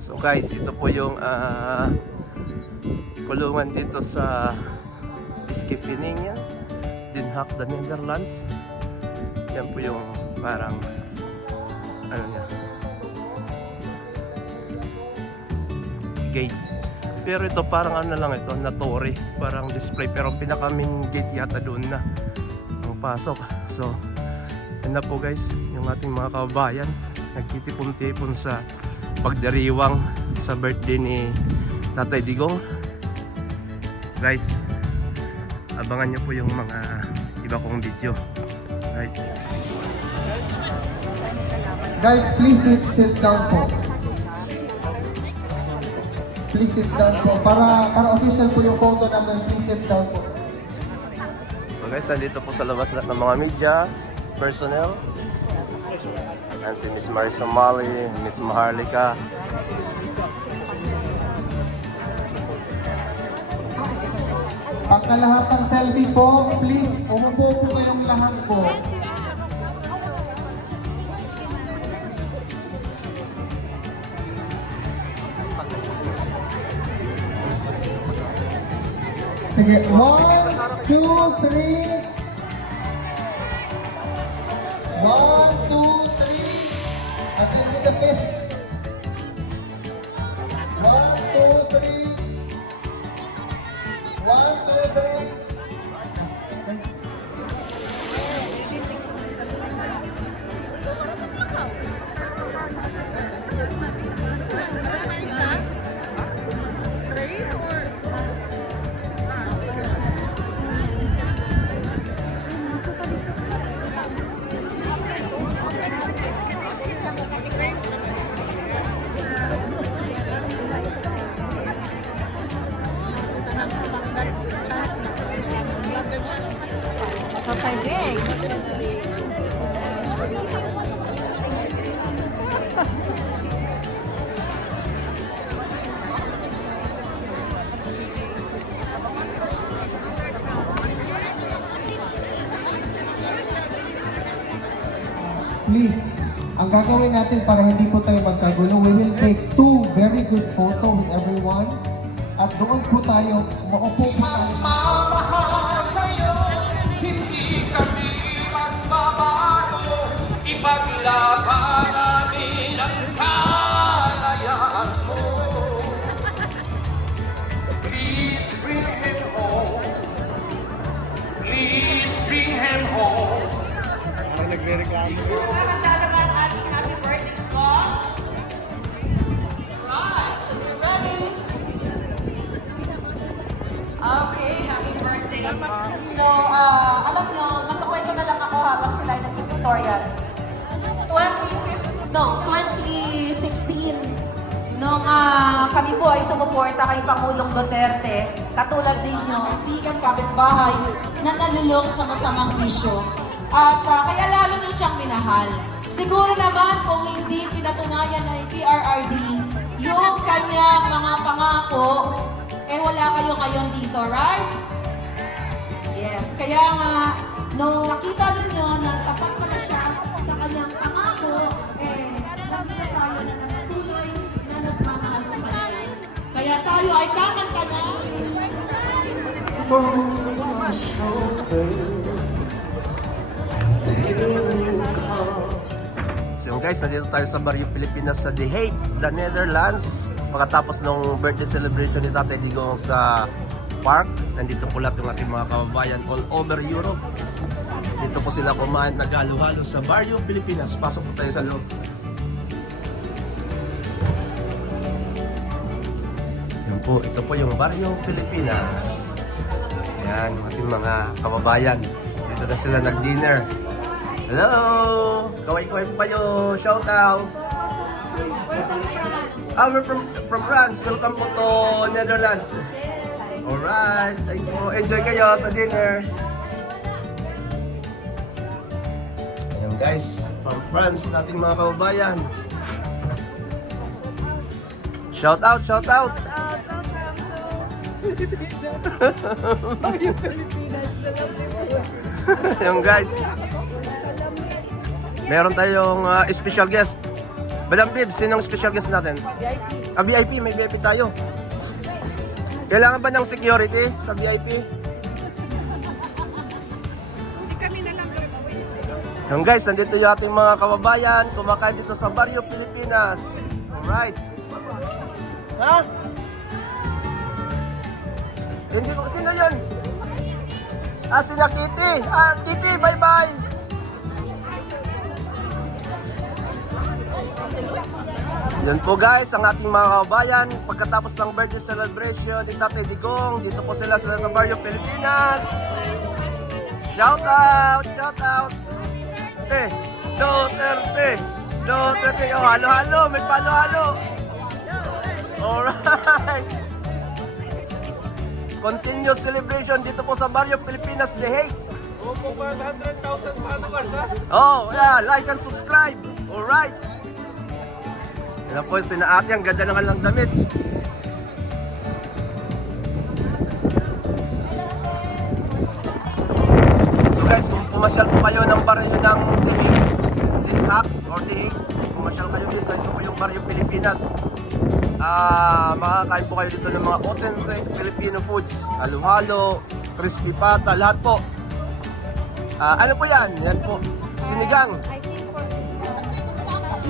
So guys, ito po yung kulungan dito sa Scheveningen, Den Haag, the Netherlands. Yan po yung parang ano niya, gate. Pero ito parang ano lang ito, na torre, parang display. Pero ang pinakaming gate yata doon na ang pasok. So, yan na po guys, yung ating mga kababayan nagtitipon-tipon sa pagdiriwang sa birthday ni Tatay Digong. Guys, abangan nyo po yung mga iba kong video. Right. Guys, please sit down po. Please sit down po. Para official po yung photo natin, please sit down po. So guys, nandito po sa labas lahat ng mga media, personnel. Yan si Miss Marisa Mali, Miss Maharlika. Pagkalahat ng selfie po, please, umupo po kayong lahat po. Sige, 1, 2, 3. 1, 2, 3. Again with the fist. 1, 2, 3. 1, 2, 3. Please, ang gagawin natin para hindi po tayo magkagulo, we will take 2 very good photo with everyone. At doon po tayo, maupo po tayo. Mamahal sa'yo, hindi kami magbabago. Ipaglaban namin ang kalayaan mo. Please bring him home. Please bring him home. So, nakakanta naman ang ating happy birthday song. Alright, so we're ready. Okay, happy birthday. So, alam nyo, magkakwento na lang ako habang sila ay nag-tutorial. 2016, nung kami po ay sumuporta kay Pangulong Duterte, katulad ninyo, bigan kapitbahay na nalulong sa masamang bisyo. At kaya lalo nyo siyang minahal. Siguro naman kung hindi pinatunayan ng PRRD yung kanyang mga pangako, eh wala kayo ngayon dito, right? Yes, kaya nga, nung nakita ninyo na tapat pala siya sa kanyang pangako, eh nakita tayo na patuloy na nagmamahal sa kanya. Kaya tayo ay kakanta na. So guys, nandito tayo sa Barrio Pilipinas sa The Hague, the Netherlands. Pagkatapos ng birthday celebration ni Tatay Digong sa park, nandito po lahat yung ating mga kababayan all over Europe. Dito po sila kumain, naghalo-halo sa Barrio Pilipinas. Pasok po tayo sa loob. Yan po, ito po yung Barrio Pilipinas. Yan, yung ating mga kababayan. Dito na sila nag-dinner. Hello! Kaway-kaway po kayo! Shout out! We're from France. Welcome po to Netherlands. Alright, thank you. Enjoy kayo sa dinner. Ayan guys, from France, nating mga kababayan. Shout out, shout out! Ayan guys. Meron tayong special guest. Madam Bib, sinong special guest natin? VIP. Ah, VIP. May VIP tayo. Kailangan ba ng security sa VIP? Hindi kami na lang gawin. Yung guys, nandito yung ating mga kababayan. Kumakain dito sa Barrio Pilipinas. Alright. Ha? Hindi ko, sino yun? Ah, sila Kitty. Ah, Kitty, bye-bye. Yan po guys, ang ating mga kababayan. Pagkatapos ng birthday celebration ni Tatay Digong, dito po sila sa Barrio Pilipinas. Shout out! Shout out! Duterte! Duterte! Oh, halo-halo! May palo-halo! Alright! Continuous celebration dito po sa Barrio Pilipinas, The Hague. Opo, 500,000 followers ha? Oh, yeah, like and subscribe. Alright. Yan po, sina ate, ang ganda naman ng damit. So guys, kung pumasyal po kayo ng baryo ng The Hague, Den Haag or The Hague, pumasyal kayo dito, ito po yung Barrio Pilipinas. Makakain po kayo dito ng mga authentic Filipino foods. Halo-halo, crispy pata, lahat po. Ano po yan? Yan po, sinigang.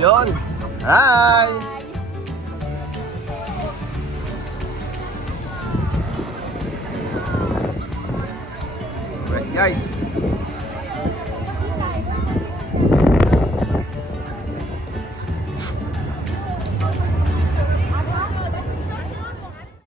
Yon. Hi! Alright guys.